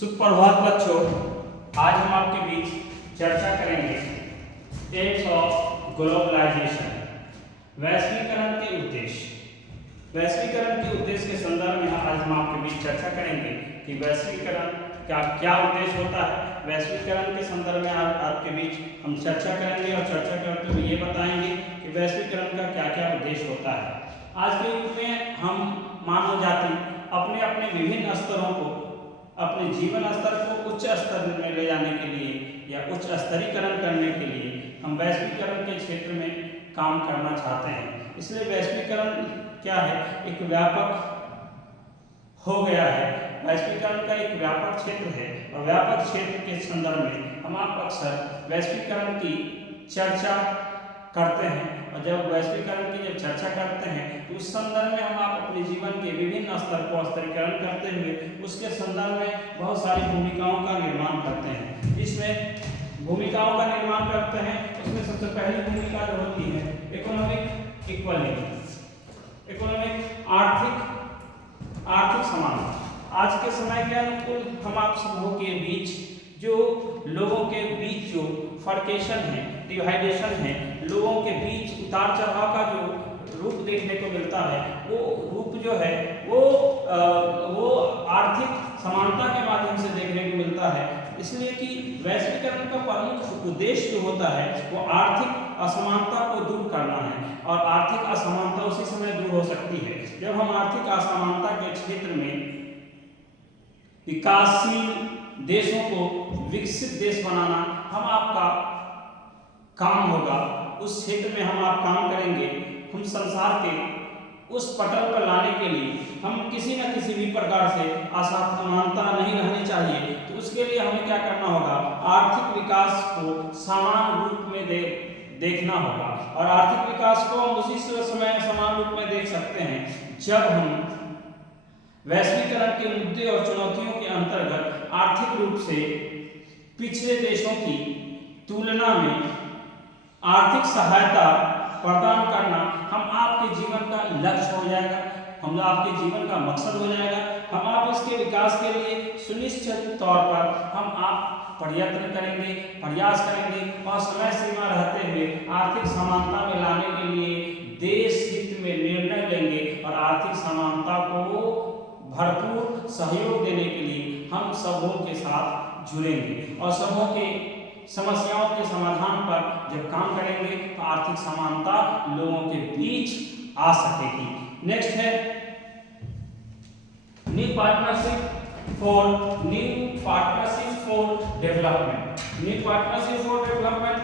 सुप्रभात बच्चों, आज हम आपके बीच चर्चा करेंगे एड्स ऑफ ग्लोबलाइजेशन, वैश्वीकरण के उद्देश्य। वैश्वीकरण के उद्देश्य के संदर्भ में आज हम आपके बीच चर्चा करेंगे कि वैश्वीकरण का क्या उद्देश्य होता है। वैश्वीकरण के संदर्भ में आज आपके बीच हम चर्चा करेंगे और चर्चा करते हुए ये बताएंगे कि वैश्वीकरण का क्या क्या उद्देश्य होता है। आज के युग में हम मानव जाति अपने अपने विभिन्न स्तरों को, अपने जीवन स्तर को उच्च स्तर में ले जाने के लिए या उच्च स्तरीकरण करने के लिए हम वैश्वीकरण के क्षेत्र में काम करना चाहते हैं। इसलिए वैश्वीकरण क्या है, एक व्यापक हो गया है। वैश्वीकरण का एक व्यापक क्षेत्र है और व्यापक क्षेत्र के संदर्भ में हम आप अक्सर वैश्वीकरण की चर्चा करते हैं। और जब वैश्वीकरण की चर्चा करते हैं तो उस संदर्भ में हम आप अपने जीवन के विभिन्न स्तर को स्तरीकरण करते हुए उसके संदर्भ में बहुत सारी भूमिकाओं का निर्माण करते हैं। इसमें भूमिकाओं का निर्माण करते हैं, उसमें सबसे पहली भूमिका जो होती है इकोनॉमिक इक्वालिटी, इकोनॉमिक आर्थिक समानता। आज के समय के अनुकूल हम आप सबों के बीच जो लोगों के बीच जो फर्केशन है, डिवाइडेशन है, लोगों के बीच उतार चढ़ाव का जो रूप देखने को मिलता है, वो रूप जो है वो आर्थिक समानता के माध्यम से देखने को मिलता है। इसलिए कि वैश्वीकरण का प्रमुख उद्देश्य जो होता है वो आर्थिक असमानता को दूर करना है। और आर्थिक असमानता उसी समय दूर हो सकती है जब हम आर्थिक असमानता के क्षेत्र में विकासशील देशों को विकसित देश बनाना हम आपका काम होगा। उस क्षेत्र में हम आप काम करेंगे। हम संसार के उस पटल पर लाने के लिए हम किसी न किसी भी प्रकार से असमानता नहीं रहनी चाहिए। तो उसके लिए हमें क्या करना होगा, आर्थिक विकास को समान रूप में देखना होगा। और आर्थिक विकास को हम उसी समय समान रूप में देख सकते हैं जब हम वैश्वीकरण के मुद्दे और चुनौतियों के अंतर्गत आर्थिक रूप से पिछड़े देशों की तुलना में आर्थिक सहायता प्रदान करना हम आपके जीवन का लक्ष्य हो जाएगा, हम आपके जीवन का मकसद हो जाएगा। हम आप इसके विकास के लिए सुनिश्चित तौर पर हम आप प्रयत्न करेंगे, प्रयास करेंगे और समय सीमा रहते हुए आर्थिक समानता में लाने के लिए देश हित में निर्णय लेंगे और आर्थिक समानता को भरपूर सहयोग देने के लिए हम सबों के साथ जुड़ेंगे और सबों के समस्याओं के समाधान पर जब काम करेंगे तो आर्थिक समानता लोगों के बीच आ सकेगी। नेक्स्ट है new partnership for development. New partnership for development,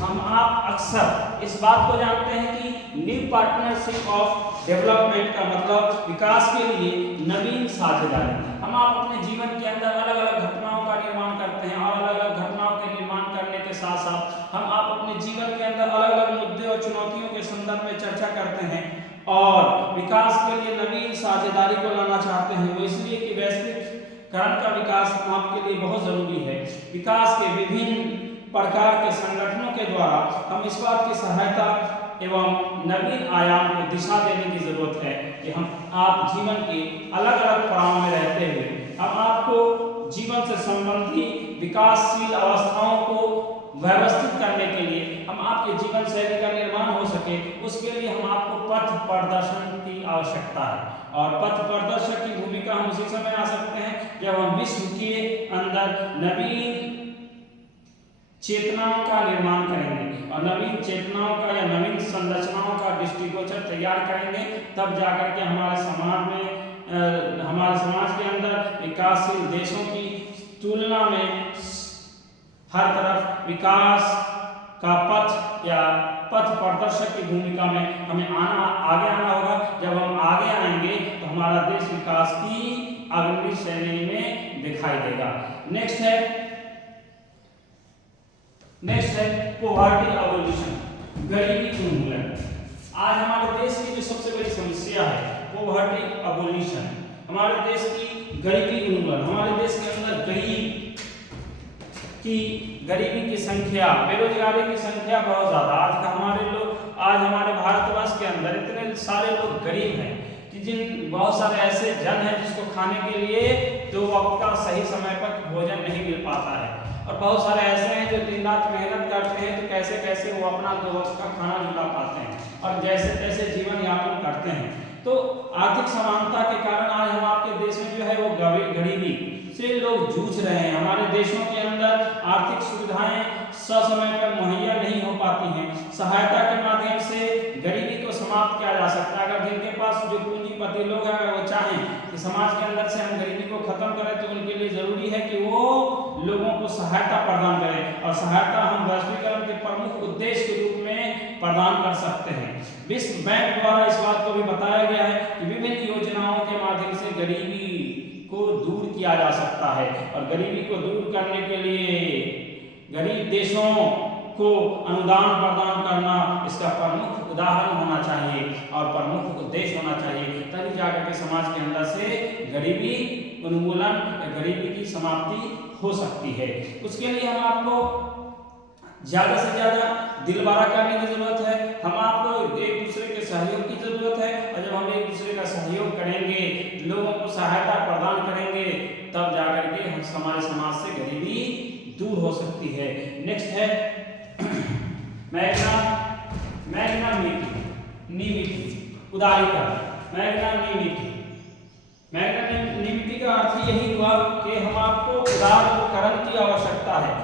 हम आप अक्सर इस बात को जानते हैं कि न्यू पार्टनरशिप ऑफ डेवलपमेंट का मतलब विकास के लिए नवीन साझेदारी। हम आप अपने जीवन के अंदर अलग अलग घटनाओं का निर्माण करते हैं और अलग अलग घटनाओं के निर्माण करने के साथ साथ हम आप अपने जीवन के अंदर अलग अलग मुद्दे और चुनौतियों के संदर्भ में चर्चा करते हैं और विकास के लिए नवीन साझेदारी को लाना चाहते हैं। वो इसलिए कि वैश्वीकरण का विकास हम आपके लिए बहुत जरूरी है। विकास के विभिन्न प्रकार के संगठनों के द्वारा हम इस बात की सहायता एवं नवीन आयाम को दिशा देने की जरूरत है कि हम आप जीवन के अलग अलग पड़ाव में रहते हुए हम आपको जीवन से संबंधित विकासशील अवस्थाओं को व्यवस्थित करने के लिए हम आपके जीवन शैली का निर्माण हो सके, उसके लिए हम आपको पथ प्रदर्शन की आवश्यकता है। और पथ प्रदर्शक की भूमिका हम उसी समय आ सकते हैं जब हम विश्व के अंदर नवीन चेतनाओं का निर्माण करेंगे और नवीन चेतनाओं का या नवीन संरचनाओं का दृष्टिगोचर तैयार करेंगे। तब जाकर के हमारे समाज में हमारे समाज के अंदर विकासशील देशों की तुलना में हर तरफ विकास का पथ या पथ प्रदर्शक की भूमिका में हमें आगे आना होगा। जब हम आगे आएंगे तो हमारा देश विकास की अग्रणी श्रेणी में दिखाई देगा। नेक्स्ट है पोवर्टी एबोलिशन, गरीबी उन्मूलन। आज हमारे देश की जो सबसे बड़ी समस्या है पोवर्टी एबोलिशन, हमारे देश की गरीबी उन्मूलन। हमारे देश के अंदर गरीबी की संख्या, बेरोजगारी की संख्या बहुत ज्यादा। आज हमारे भारतवर्ष के अंदर इतने सारे लोग गरीब हैं कि बहुत सारे ऐसे जन हैं जिसको खाने के लिए दो वक्त का सही समय पर भोजन नहीं मिल पाता है। और बहुत सारे ऐसे हैं जो दिन रात मेहनत करते हैं तो कैसे कैसे वो अपना दो वक्त का खाना जुटा पाते हैं और जैसे तैसे जीवन यापन करते हैं। तो आर्थिक समानता के कारण आज हम आपके देश में जो है वो गरीबी से लोग जूझ रहे हैं। हमारे देशों के अंदर आर्थिक सुविधाएं ससमय पर मुहैया नहीं हो पाती हैं। सहायता के माध्यम से गरीबी को समाप्त किया जा सकता है। अगर जिनके पास जो पूंजीपति लोग हैं वो चाहें कि समाज के अंदर से हम गरीबी को खत्म करें तो उनके लिए जरूरी है कि वो लोगों को सहायता प्रदान करें और सहायता हम वैश्वीकरण के प्रमुख उद्देश्य के रूप में प्रदान कर सकते हैं। विश्व बैंक द्वारा इस बात को भी बताया गया है कि विभिन्न योजनाओं के माध्यम से गरीबी को दूर किया जा सकता है और गरीबी को दूर करने के लिए गरीब देशों को अनुदान प्रदान करना इसका प्रमुख उदाहरण होना चाहिए और प्रमुख उद्देश्य होना चाहिए, तभी जाकर के समाज के अंदर से गरीबी उन्मूलन गरीबी की समाप्ति हो सकती है। उसके लिए हम आपको ज्यादा से ज्यादा दिलवारा करने की जरूरत है, हम आपको एक दूसरे के सहयोग की जरूरत है और जब हम एक दूसरे का सहयोग करेंगे, लोगों को सहायता प्रदान करेंगे, तब जाकर के हम हमारे समाज से गरीबी दूर हो सकती है। नेक्स्ट है मैग्नानिमिटी, उदारीकरण। मैग्नानिमिटी का अर्थ यही हुआ कि हम आपको उदारीकरण की आवश्यकता है।